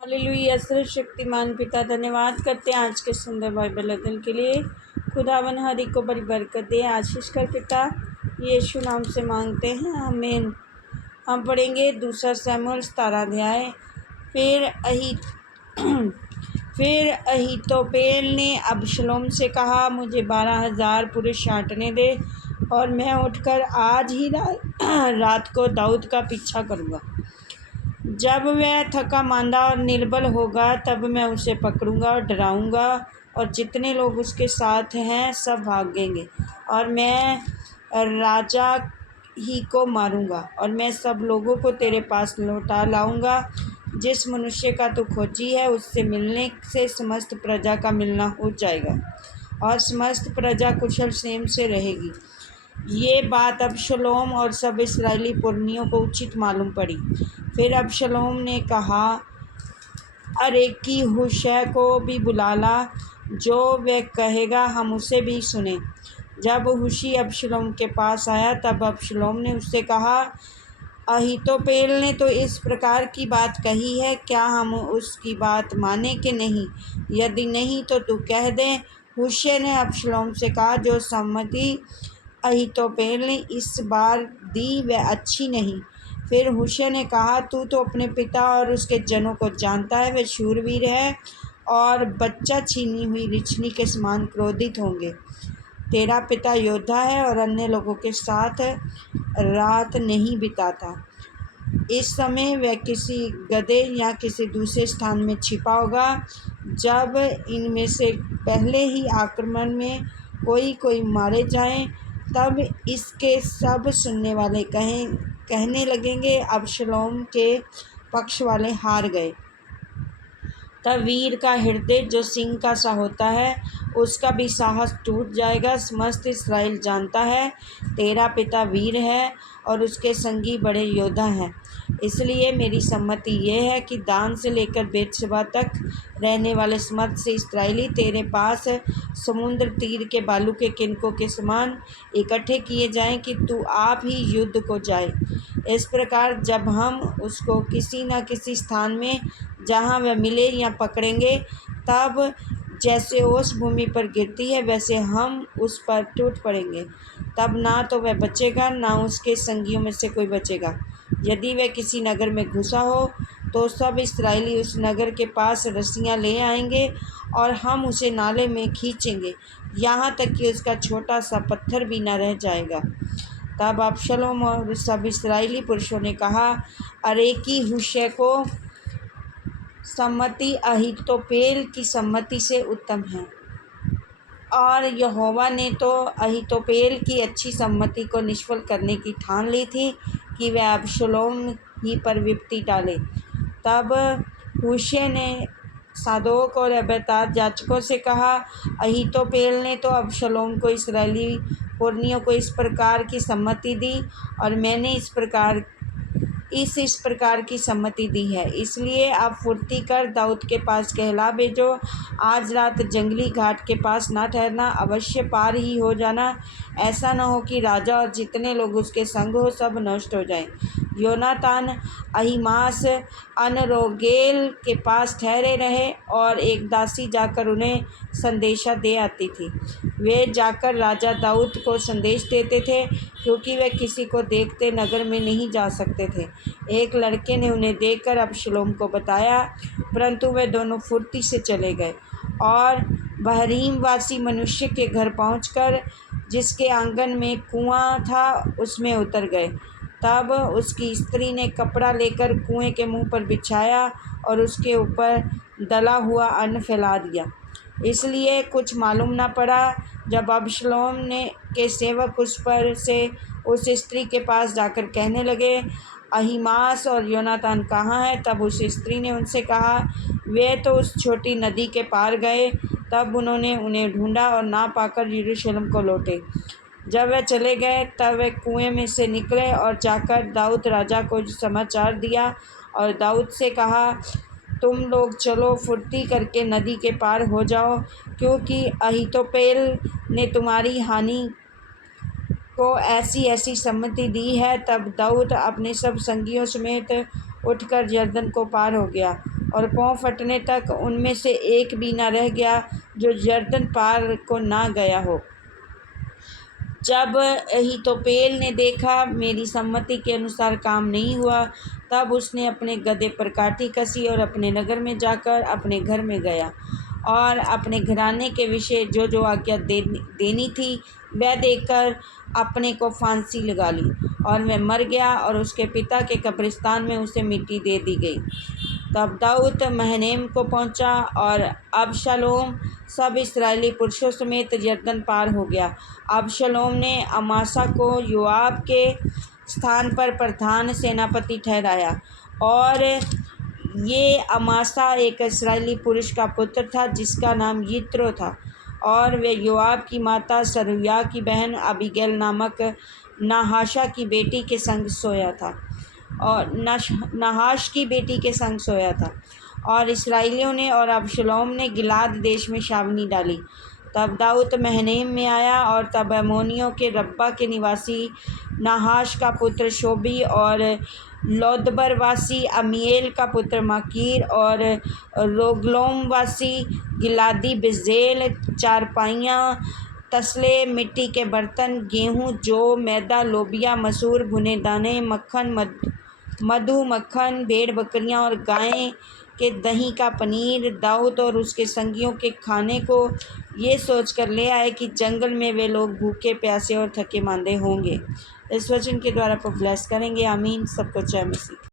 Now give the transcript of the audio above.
Hallelujah. सर्वशक्तिमान पिता धन्यवाद करते हैं आज के सुंदर बाइबल अध्ययन के लिए। खुदावन हर एक को बड़ी बरकत दे, आशीष कर पिता यीशु नाम से मांगते हैं, आमीन। हम पढ़ेंगे दूसरा शमूएल 17 अध्याय। फिर अहीतोपेल ने अबशलोम से कहा, मुझे 12,000 पुरुष छांटने दे और मैं उठकर आज ही रात को दाऊद का पीछा करूँगा। जब वह थका मांदा और निर्बल होगा तब मैं उसे पकड़ूंगा और डराऊंगा, और जितने लोग उसके साथ हैं सब भागेंगे, और मैं राजा ही को मारूंगा, और मैं सब लोगों को तेरे पास लौटा लाऊंगा। जिस मनुष्य का तू खोजी है उससे मिलने से समस्त प्रजा का मिलना हो जाएगा, और समस्त प्रजा कुशल क्षेम से रहेगी। ये बात अबशलोम और सब इस्राएली पुरनियों को उचित मालूम पड़ी। फिर अबशलोम ने कहा, अरेकी हुशै को भी बुला ला, जो वह कहेगा हम उसे भी सुने। जब हुशी अबशलोम के पास आया तब अबशलोम ने उससे कहा, अहीतोपेल ने तो इस प्रकार की बात कही है, क्या हम उसकी बात माने कि नहीं? यदि नहीं तो तू कह दे। हुशै ने अबशलोम से कहा, जो सम्मति अहीतोपेल ने इस बार दी वह अच्छी नहीं। फिर हुशै ने कहा, तू तो अपने पिता और उसके जनों को जानता है, वह शूरवीर है और बच्चा छीनी हुई रिछनी के समान क्रोधित होंगे। तेरा पिता योद्धा है और अन्य लोगों के साथ रात नहीं बिताता। इस समय वह किसी गदहे या किसी दूसरे स्थान में छिपा होगा। जब इनमें से पहले ही आक्रमण में कोई मारे जाएं, तब इसके सब सुनने वाले कहने लगेंगे, अबशलोम के पक्ष वाले हार गए। तब वीर का हृदय जो सिंह का सा होता है, उसका भी साहस टूट जाएगा। समस्त इस्राएल जानता है तेरा पिता वीर है और उसके संगी बड़े योद्धा हैं। इसलिए मेरी सम्मति यह है कि दान से लेकर बेतशेबा तक रहने वाले समस्त से इस्राएली तेरे पास समुद्र तीर के बालू के किनकों के समान इकट्ठे किए जाएं कि तू आप ही युद्ध को जाए। इस प्रकार जब हम उसको किसी न किसी स्थान में जहाँ वह मिले या पकड़ेंगे, तब जैसे ओस भूमि पर गिरती है वैसे हम उस पर टूट पड़ेंगे। तब ना तो वह बचेगा, ना उसके संगियों में से कोई बचेगा। यदि वह किसी नगर में घुसा हो तो सब इस्राएली उस नगर के पास रस्सियाँ ले आएंगे और हम उसे नाले में खींचेंगे, यहाँ तक कि उसका छोटा सा पत्थर भी न रह जाएगा। तब अबशलोम और सब इस्राएली पुरुषों ने कहा, अरेकी हुशै को सम्मति अहीतोपेल की सम्मति से उत्तम है, और यहोवा ने तो अहीतोपेल की अच्छी सम्मति को निष्फल करने की ठान ली थी कि वह अबशलोम ही पर विपत्ति डाले। तब हुशै ने सादोक और अब्यातार याजकों से कहा, अहीतोपेल ने तो अबशलोम को इस्राएली पुरनियों को इस प्रकार की सम्मति दी, और मैंने इस प्रकार की सम्मति दी है। इसलिए आप फुर्ती कर दाऊद के पास कहला भेजो, आज रात जंगली घाट के पास ना ठहरना, अवश्य पार ही हो जाना। ऐसा न हो कि राजा और जितने लोग उसके संग हो सब नष्ट हो जाएं। योनातान अहीमास अनरोगेल के पास ठहरे रहे, और एक दासी जाकर उन्हें संदेशा दे आती थी। वे जाकर राजा दाऊद को संदेश देते थे, क्योंकि वे किसी को देखते नगर में नहीं जा सकते थे। एक लड़के ने उन्हें देखकर अबशलोम को बताया, परंतु वे दोनों फुर्ती से चले गए और बहरीम वासी मनुष्य के घर पहुंचकर जिसके आंगन में कुआं था उसमें उतर गए। तब उसकी स्त्री ने कपड़ा लेकर कुएं के मुंह पर बिछाया और उसके ऊपर दला हुआ अन्न फैला दिया, इसलिए कुछ मालूम न पड़ा। जब अबशलोम के सेवक उस पर से उस स्त्री के पास जाकर कहने लगे, अहीमास और योनातान कहाँ हैं? तब उस स्त्री ने उनसे कहा, वे तो उस छोटी नदी के पार गए। तब उन्होंने उन्हें ढूंढा और ना पाकर यरूशलेम को लौटे। जब वे चले गए तब वे कुएं में से निकले और जाकर दाऊद राजा को समाचार दिया, और दाऊद से कहा, तुम लोग चलो, फुर्ती करके नदी के पार हो जाओ, क्योंकि अहीतोपेल ने तुम्हारी हानि को ऐसी सम्मति दी है। तब दाऊद अपने सब संगियों समेत उठकर यरदन को पार हो गया और पाँव फटने तक उनमें से एक भी न रह गया जो यरदन पार को ना गया हो। जब अहीतोपेल ने देखा मेरी सम्मति के अनुसार काम नहीं हुआ, तब उसने अपने गदहे पर काठी कसी और अपने नगर में जाकर अपने घर में गया और अपने घराने के विषय जो जो आज्ञा देनी थी वह देकर अपने को फांसी लगा ली और वह मर गया और उसके पिता के कब्रिस्तान में उसे मिट्टी दे दी गई। तब दाऊद महनैम को पहुंचा और अबशालोम सब इस्राएली पुरुषों समेत यरदन पार हो गया। अबशालोम ने अमासा को योआब के स्थान पर प्रधान सेनापति ठहराया और ये अमासा एक इस्राएली पुरुष का पुत्र था जिसका नाम यित्रो था और वे योआब की माता सरूया की बहन अबीगैल नामक नहाशा की बेटी के संग सोया था और नहाश की बेटी के संग सोया था। और इस्राएलियों ने और अबशालोम ने गिलाद देश में छावनी डाली। तब दाऊद महनैम में आया और तब अम्मोनियों के रब्बा के निवासी नहाश का पुत्र शोबी और लोदबरवासी अमीएल का पुत्र माकीर और रोगलोमवासी गिलादी बिजेल चारपाइयाँ, तसले, मिट्टी के बर्तन, गेहूँ, जौ, मैदा, लोबिया, मसूर, भुने दाने, मक्खन, मधु, मक्खन, भेड़ बकरियाँ और गायें के दही का पनीर दाऊद और उसके संगियों के खाने को ये सोचकर ले आए कि जंगल में वे लोग भूखे प्यासे और थके मांदे होंगे। इस वचन के द्वारा आपको ब्लेस करेंगे। आमीन। सबको जय मसीह।